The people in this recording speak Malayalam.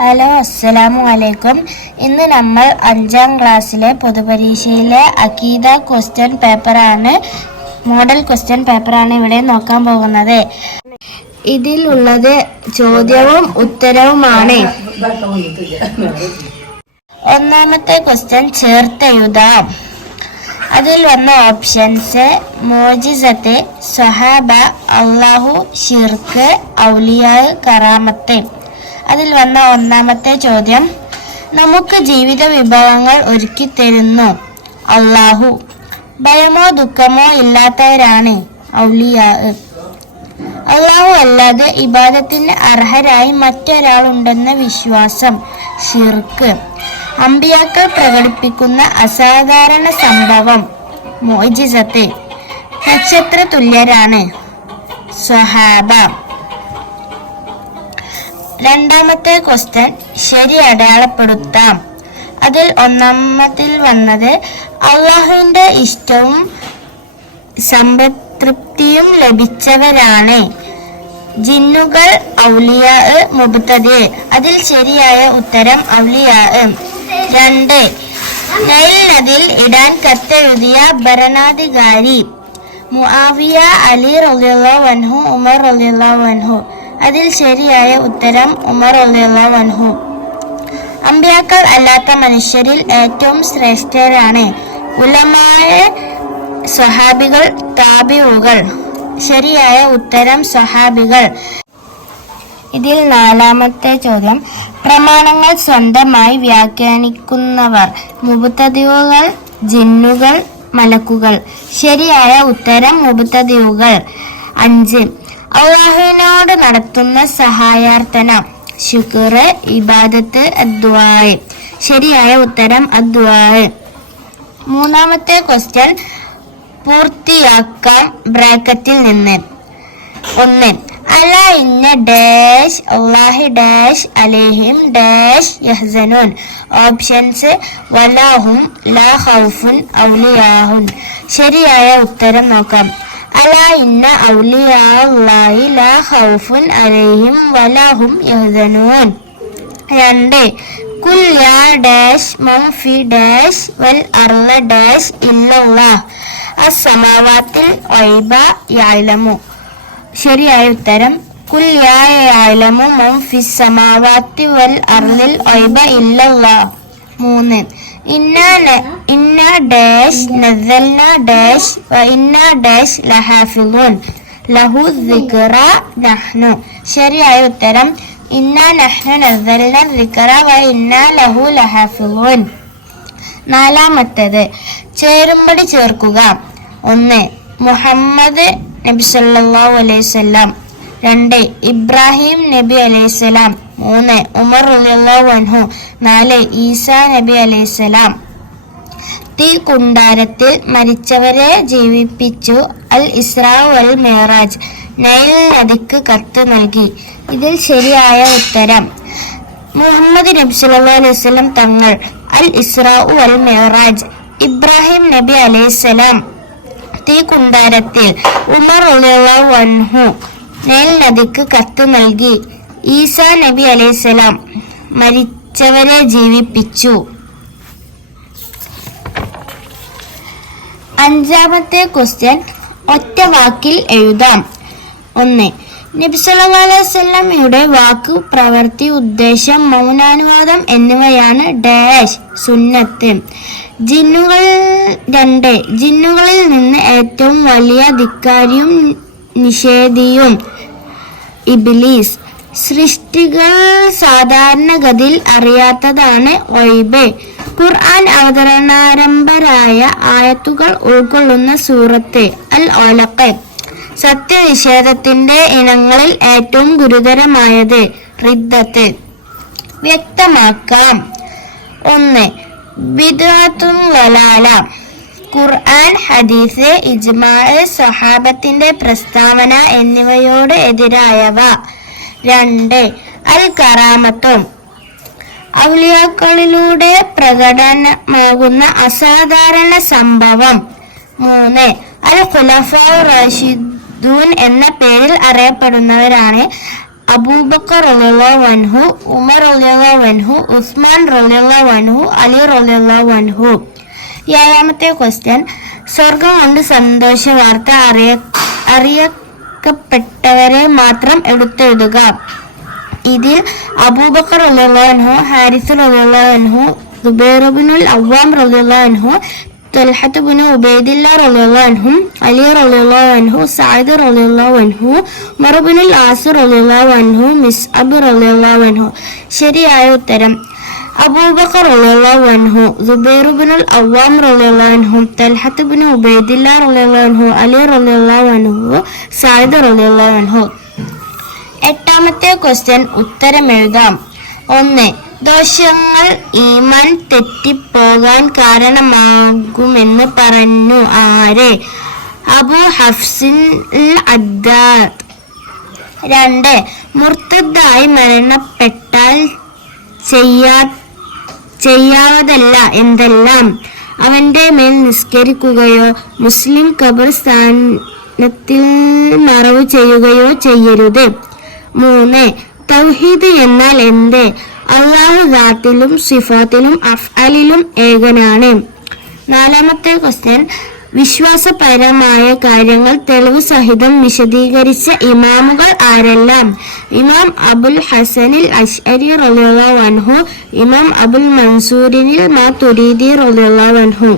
ഹലോ അസ്സലാമു അലൈക്കും. ഇന്ന് നമ്മൾ അഞ്ചാം ക്ലാസ്സിലെ പൊതുപരീക്ഷയിലെ അക്കീദ ക്വസ്റ്റ്യൻ പേപ്പറാണ് മോഡൽ ക്വസ്റ്റ്യൻ പേപ്പറാണ് ഇവിടെ നോക്കാൻ പോകുന്നത്. ഇതിലുള്ളത് ചോദ്യവും ഉത്തരവുമാണ്. ഒന്നാമത്തെ ക്വസ്റ്റ്യൻ ചേർത്തെഴുതാം അതിൽ വന്ന ഓപ്ഷൻസ് മോജിസത്തെ സൊഹാബ അള്ളാഹു ഷിർക്ക് ഔലിയാ കറാമത്ത്. അതിൽ വന്ന ഒന്നാമത്തെ ചോദ്യം നമുക്ക് ജീവിത വിഭവങ്ങൾ ഒരുക്കി തരുന്നു അള്ളാഹു ഭയമോ ദുഃഖമോ ഇല്ലാത്തവരാണ് ഔലിയാ. അള്ളാഹു അല്ലാതെ ഇബാദത്തിന് അർഹരായി മറ്റൊരാളുണ്ടെന്ന വിശ്വാസം ഷിർക്ക്. അമ്പിയാക്കൾ പ്രകടിപ്പിക്കുന്ന അസാധാരണ സംഭവം മോജിസത്ത് നക്ഷത്ര തുല്യരാണ് സ്വഹാബ. രണ്ടാമത്തെ ക്വസ്റ്റ്യൻ ശരി അടയാളപ്പെടുത്താം. അതിൽ ഒന്നാമത്തിൽ വന്നത് അള്ളാഹുവിന്റെ ഇഷ്ടവും സംതൃപ്തിയും ലഭിച്ചവരാണ്. ജിന്നുകൾ ഔലിയ മുബത്തത് അതിൽ ശരിയായ ഉത്തരം ഔലിയ രണ്ട് നൈൽ നദിൽ ഇടാൻ കത്തെഴുതിയ ഭരണാധികാരി മുആവിയ അലി റളിയല്ലാഹു വൻഹു ഉമർ റളിയല്ലാഹു വൻഹു അതിൽ ശരിയായ ഉത്തരം ഉമർ വൻഹു അമ്പ്യാക്കൾ അല്ലാത്ത മനുഷ്യരിൽ ഏറ്റവും ശ്രേഷ്ഠരാണ്. ഉലമായ സ്വഹാബികൾ താബിവുകൾ ശരിയായ ഉത്തരം സ്വഹാബികൾ. ഇതിൽ നാലാമത്തെ ചോദ്യം. പ്രമാണങ്ങൾ സ്വന്തമായി വ്യാഖ്യാനിക്കുന്നവർ മുബത്തതിവുകൾ ജിന്നുകൾ മലക്കുകൾ. ശരിയായ ഉത്തരം മുബത്തതിവുകൾ അഞ്ച്. അള്ളാഹുവിനോട് നടത്തുന്ന സഹായാർത്ഥന. ശുക്ർ ഇബാദത്ത് അദ്വായ്. ശരിയായ ഉത്തരം അദ്വായ്. മൂന്നാമത്തെ ക്വസ്റ്റ്യൻ പൂർത്തിയാക്കാം ബ്രാക്കറ്റിൽ നിന്ന്. ഒന്ന് അല ഇന്ന ഡാഷ് അള്ളാഹി ഡാഷ് അലേഹിം ഡാഷ് യഹ്സനൂൻ. ഓപ്ഷൻസ് വലാഹും ലാ ഖൗഫുൻ ഔലിയാഹുൻ. ശരിയായ ഉത്തരം നോക്കാം. അല ഇന്ന ഔലിയാഹി ലാ അലൈഹിം വലാഹും യഹ്സനൂൻ. രണ്ട് യാ വൽ ഇല്ലല്ലാഹ്. ശരിയായ ഉത്തരം കുൽ യാ യാലമു സമാവാത്തി വൽ അർളിൽ ഇല്ലല്ലാഹ്. മൂന്ന് ഇന്ന ഇന്ന ഡാഷ് നസൽന ഡാഷ് ഇന്ന ഡാഷ് ലഹാഫിളുൻ ലഹു ദിക്റ നഹ്നു. ശരിയായ ഉത്തരം ഇന്ന നഹ്നു നസൽന ദിക്റ വ ഇന്ന ലഹു ലഹാഫിളുൻ നാലാമത്തേത് ചേരുംപടി ചേർക്കുക. ഒന്ന് മുഹമ്മദ് നബി സല്ലല്ലാഹു അലൈഹി വസല്ലം. രണ്ട് ഇബ്രാഹിം നബി അലൈഹി സ്വലാം മൂന്ന്. ഉമർ അൻഹു. നാല്. ഈസാ നബി അലൈഹി സ്വലാം. തീ കുണ്ടാരത്തിൽ മരിച്ചവരെ ജീവിപ്പിച്ചു. അൽ ഇസ്രാ അൽ മേറാജ്. നയൽ നദിക്ക് കത്ത് നൽകി. ഇതിൽ ശരിയായ ഉത്തരം. മുഹമ്മദ് നബി സല്ലല്ലാഹു അലൈഹി വസല്ലം തങ്ങൾ. അൽ ഇസ്രാ അൽ മേറാജ്. ഇബ്രാഹിം നബി അലൈഹിസ്സലാം തീ കുണ്ടാരത്തിൽ ഉമർ റളിയല്ലാഹു നയൽ നദിക്ക് കത്ത് നൽകി. ഈസാ നബി അലൈഹിസ്സലാം മരിച്ചവരെ ജീവിപ്പിച്ചു. അഞ്ചാമത്തെ ക്വസ്റ്റ്യൻ ഒറ്റ വാക്കിൽ എഴുതാം. ഒന്ന് നബി സല്ലല്ലാഹു അലൈഹി വാക്ക് പ്രവൃത്തി ഉദ്ദേശം മൗനാനുവാദം എന്നിവയാണ് ഡാഷ് സുന്നത്ത്. ജിന്നുകൾ രണ്ട് ജിന്നുകളിൽ നിന്ന് ഏറ്റവും വലിയ ധിക്കാരിയും നിഷേധിയും ഇബിലീസ്. സൃഷ്ടികൾ സാധാരണഗതിയിൽ അറിയാത്തതാണ് ഒയ്ബ് ഖുർആൻ അവതരണാരംഭരായ ആയത്തുകൾ ഉൾക്കൊള്ളുന്ന സൂറത്ത് അൽ ഒലക്ക് സത്യനിഷേധത്തിന്റെ ഇനങ്ങളിൽ ഏറ്റവും ഗുരുതരമായത് റിദ്ദത്ത്. വ്യക്തമാക്കാം. ഒന്ന് ബിദ്അത്തും വലാല. ഖുർആൻ ഹദീസ് ഇജ്മാ സഹാബത്തിന്റെ പ്രസ്താവന എന്നിവയോട് എതിരായവ. രണ്ട്. അൽ കറാമത്തും ഔലിയാക്കളിലൂടെ പ്രകടനമാകുന്ന അസാധാരണ സംഭവം. മൂന്ന്. അൽ ഖുലഫ റഷീദൂൻ എന്ന പേരിൽ അറിയപ്പെടുന്നവരാണ് അബൂബക്കർ അൻഹു ഉമർ അൻഹു ഉസ്മാൻ അൻഹു അലി അൻഹു. ഏഴാമത്തെ ക്വസ്റ്റ്യൻ സ്വർഗം കൊണ്ട് സന്തോഷ വാർത്ത അറിയ അറിയ ഉദ്ധരിക്കപ്പെട്ടവരെ മാത്രം എടുത്തെഴുതുക. ഇതിൽ അബൂബക്കർ റലിയല്ലാൻഹു ഹാരിസ് റലിയല്ലാൻഹു ദുബൈറുബിനുൽ അവാം റലിയല്ലാൻഹു തൊൽഹത്തുബിന് ഉബൈദില്ല റലിയല്ലാൻഹും അലി റലിയല്ലാൻഹു സായിദ് റലിയല്ലാൻഹു മറുബിനുൽ ആസു റലിയല്ലാൻഹു മിസ് അബ് റലിയല്ലാൻഹു ശരിയായ ഉത്തരം. അബൂബക്കർ അൻഹു സുബൈർ ബിൻ അവ്വാം റളിയല്ലാഹു അൻഹു തൽഹത്ത് ബിൻ ഉബൈദില്ല റളിയല്ലാഹു അൻഹു അലി സഅദ് റളിയല്ലാഹു അൻഹു. എട്ടാമത്തെ ക്വസ്റ്റ്യൻ ഉത്തരം എഴുതാം. ഒന്ന് ദോഷങ്ങൾ ഈമാൻ തെറ്റിപ്പോകാൻ കാരണമാകുമെന്ന് പറഞ്ഞു ആര്? അബു ഹഫ്സിൻ അദ്ദാദ് രണ്ട് മുർത്തദ്ദായി മരണപ്പെട്ടാൽ ചെയ്യാ ചെയ്യാവതല്ല എന്തെല്ലാം? അവന്റെ മേൽ നിസ്കരിക്കുകയോ മുസ്ലിം ഖബർസ്ഥാനത്തിൽ മറവ് ചെയ്യുകയോ ചെയ്യരുത്. മൂന്ന് തൗഹീദ് എന്നാൽ എന്ത്? അള്ളാഹു ദാത്തിലും സിഫാത്തിലും അഫ്അലിലും ഏകനാണ്. നാലാമത്തെ ക്വസ്റ്റ്യൻ വിശ്വാസപരമായ കാര്യങ്ങൾ തെളിവ് സഹിതം വിശദീകരിച്ച ഇമാമുകൾ ആരെല്ലാം? ഇമാം അബുൽ ഹസനിൽ അഷ്അരി റലിയുള്ള അൻഹു ഇമാം അബുൽ മൻസൂരിനിൽ മാ തുരീദി റലിയുള്ള അൻഹു